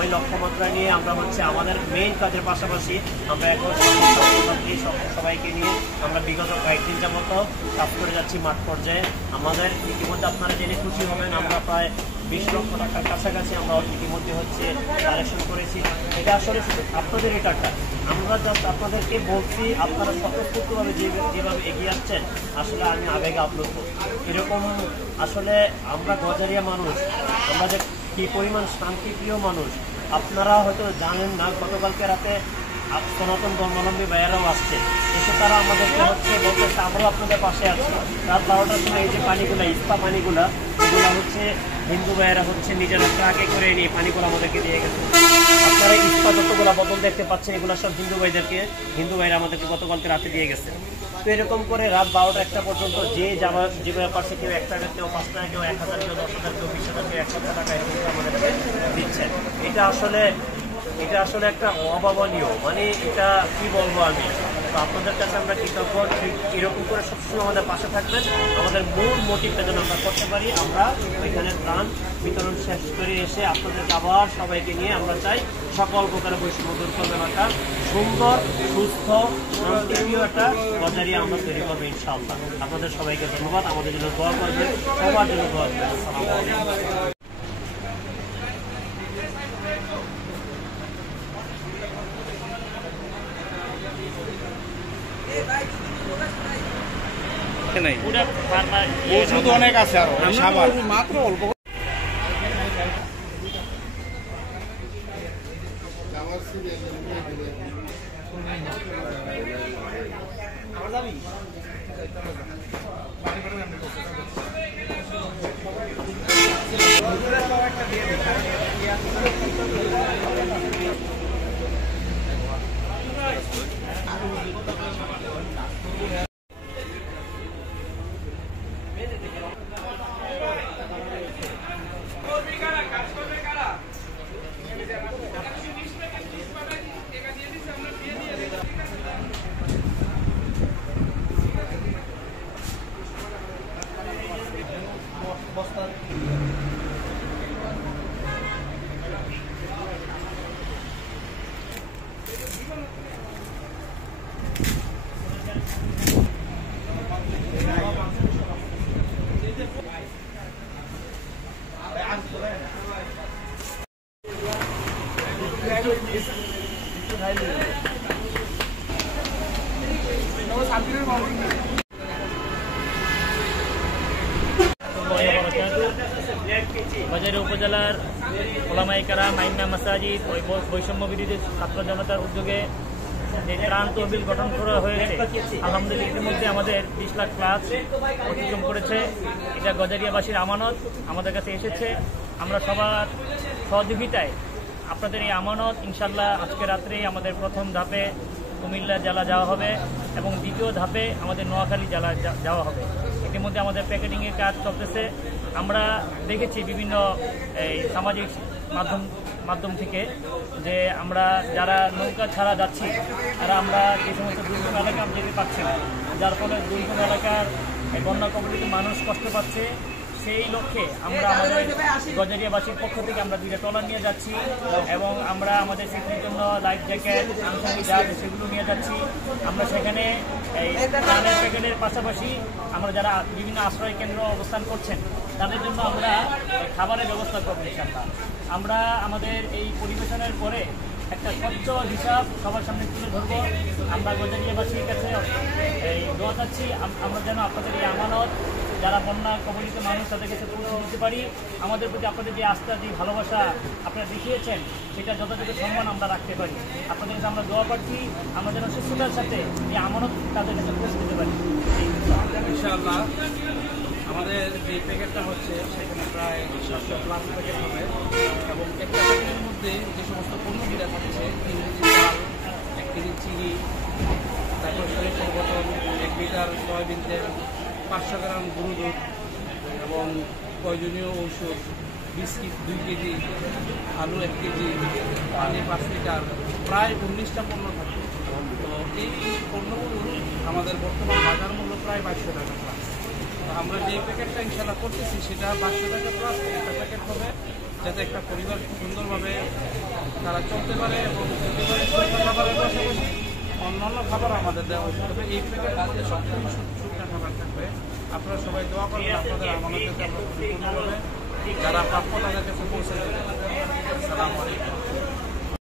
ওই লক্ষ্যমাত্রা নিয়ে আমরা হচ্ছে আমাদের মেইন কাজের পাশাপাশি আমরা এখন সবাইকে নিয়ে আমরা বিগত কয়েকদিন যাবত কাজ করে যাচ্ছি মাঠ পর্যায়ে। আমাদের ইতিমধ্যে আপনারা জেনে খুশি হবেন, আমরা প্রায় 20 লক্ষ টাকার কাছাকাছি আমরা ইতিমধ্যে হচ্ছে কালেকশন করেছি। এটা আসলে শুধু আপনাদের এই টাকা, আমরা জাস্ট আপনাদেরকে বলছি আপনারা স্বতঃস্ফূর্তভাবে যেভাবে এগিয়ে আসছেন, আসলে আমি আবেগে আপ্লুত। এরকম আসলে আমরা গজারিয়া মানুষ, আমরা যে কী পরিমাণ শান্তিপ্রিয় মানুষ আপনারা হয়তো জানেন না। গতকালকে রাতে সনাতন ধর্মাবলম্বী ভাইয়েরাও আসছে, এসে তারা আমাদেরকে হচ্ছে বলতেছে আমরাও আপনাদের পাশে আছি। রাত 12টার সময় এই যে পানিগুলা, ইস্পা পানিগুলা, এগুলো হচ্ছে হিন্দু ভাইয়েরা হচ্ছে নিজেরা ট্রাকে করে নিয়ে পানিগুলো আমাদেরকে দিয়ে গেছে। আপনারা ইস্পা যতগুলো বোতল দেখতে পাচ্ছেন এগুলো সব হিন্দু ভাইরা আমাদেরকে গতকালকে রাতে দিয়ে গেছে। তো এরকম করে রাত 12টা-1টা পর্যন্ত যে যেভাবে পারছে, কেউ 1 টাকা, কেউ 5 টাকা, কেউ 1000, কেউ 10,000, কেউ 20,000, কেউ 1,000 টাকা এরকম আমাদেরকে দিচ্ছেন। এটা আসলে একটা অভাবনীয়, মানে এটা কি বলবো আমি। তো আপনাদের কাছে আমরা কৃতজ্ঞ, এরকম করে সবসময় আমাদের পাশে থাকবেন। আমাদের মূল মোটিভটা যেন আমরা করতে পারি, আমরা ওইখানে ত্রাণ বিতরণ শেষ করে এসে আপনাদেরকে আবার সবাইকে নিয়ে আমরা চাই সকল প্রকারের বৈষম্য দূর করবেন, একটা সুন্দর, সুস্থ, শান্তিপ্রিয় একটা গজারিয়া আমরা তৈরি করবো ইনশাআল্লাহ। আপনাদের সবাইকে ধন্যবাদ, আমাদের জন্য দোয়া করবেন, সবার জন্য দোয়া করবেন। আসসালামু আলাইকুম। অনেক আছে আরো মাত্র অল্প। বাজারে উপজেলার ওলামায়ে কেরাম, আইম্মা মাসাজিদ, বৈষম্য বিরোধী ছাত্র জনতার উদ্যোগে যে ত্রাণ তহবিল গঠন করা হয়েছে, আলহামদুলিল্লাহ ইতিমধ্যে আমাদের 20 লাখ প্লাস অতিক্রম করেছে। এটা গজারিয়াবাসীর আমানত আমাদের কাছে এসেছে। আমরা সবার সহযোগিতায় আপনাদের এই আমানত ইনশাল্লাহ আজকে রাত্রেই আমাদের প্রথম ধাপে কুমিল্লা জেলা যাওয়া হবে এবং দ্বিতীয় ধাপে আমাদের নোয়াখালী জেলা যাওয়া হবে। ইতিমধ্যে আমাদের প্যাকেটিংয়ের কাজ চলতেছে। আমরা দেখেছি বিভিন্ন এই সামাজিক মাধ্যম থেকে যে আমরা যারা নৌকা ছাড়া যাচ্ছি তারা আমরা যে সমস্ত দুর্গম এলাকা যেতে পারছি না, যার ফলে দুর্গম এলাকার বন্যা কবলিত মানুষ কষ্ট পাচ্ছে। সেই লক্ষ্যে আমরা আমাদের গজারিয়াবাসীর পক্ষ থেকে আমরা 2টা ট্রলার নিয়ে যাচ্ছি এবং আমরা আমাদের সেফটির জন্য লাইফ জ্যাকেট, আনসারি জাহাজ সেগুলো নিয়ে যাচ্ছি। আমরা সেখানে এই ত্রাণের প্যাকেটের পাশাপাশি আমরা যারা বিভিন্ন আশ্রয় কেন্দ্র অবস্থান করছেন তাদের জন্য আমরা খাবারের ব্যবস্থা করবো ইনশাআল্লাহ। আমরা আমাদের এই পরিবেশনের পরে একটা স্বচ্ছ হিসাব সবার সামনে তুলে ধরবো। আমরা গজারিয়াবাসীর কাছে এই দোয়া চাচ্ছি আমরা যেন আপনাদের এই আমানত যারা বন্যা কবলিত মানুষ তাদের কাছে পৌঁছে দিতে পারি। আমাদের প্রতি আপনাদের যে আস্থা, যে ভালোবাসা আপনারা দেখিয়েছেন সেটা যথাযথ সম্মান আমরা রাখতে পারি। আপনাদের কাছে আমরা দোয়া পাচ্ছি আমরা যেন সুস্থতার সাথে এই আমানত তাদের কাছে পৌঁছে দিতে পারি ইনশাআল্লাহ। আমাদের যে প্যাকেটটা হচ্ছে সেখানে প্রায় 700 প্লাস প্যাকেট হবে এবং একটা প্যাকেটের মধ্যে যে সমস্ত পণ্যগুলো থাকছে 3 কেজি চাল, 1 কেজি চিনি, তারপর শরীর বোতল, 1 লিটার সয়াবিন তেল, 500 গ্রাম গরু দুধ এবং প্রয়োজনীয় ঔষধ, বিস্কিট 2 কেজি, আলু 1 কেজি, পানি 5 লিটার, প্রায় 19টা পণ্য থাকবে। তো এই পণ্যগুলো আমাদের বর্তমান বাজার মূল্য প্রায় 2200 টাকা প্লাস। আমরা যে প্যাকেটটা ইনশাল্লাহ করতেছি সেটা 500 টাকা প্লাস একটা প্যাকেট হবে যাতে একটা পরিবার সুন্দরভাবে তারা চলতে পারে এবং শুকনো খাবারের পাশাপাশি অন্যান্য খাবার আমাদের দেওয়া উচিত। তবে এই প্যাকেটের মধ্যে সম্পূর্ণ শুকনো খাবার থাকবে। আপনারা সবাই দোয়া করবেন আপনাদের আমাদের যাতে আমরা পরিপূর্ণভাবে যারা প্রাপ্য তাদের কাছে পৌঁছে দেবেন। আসসালামু আলাইকুম।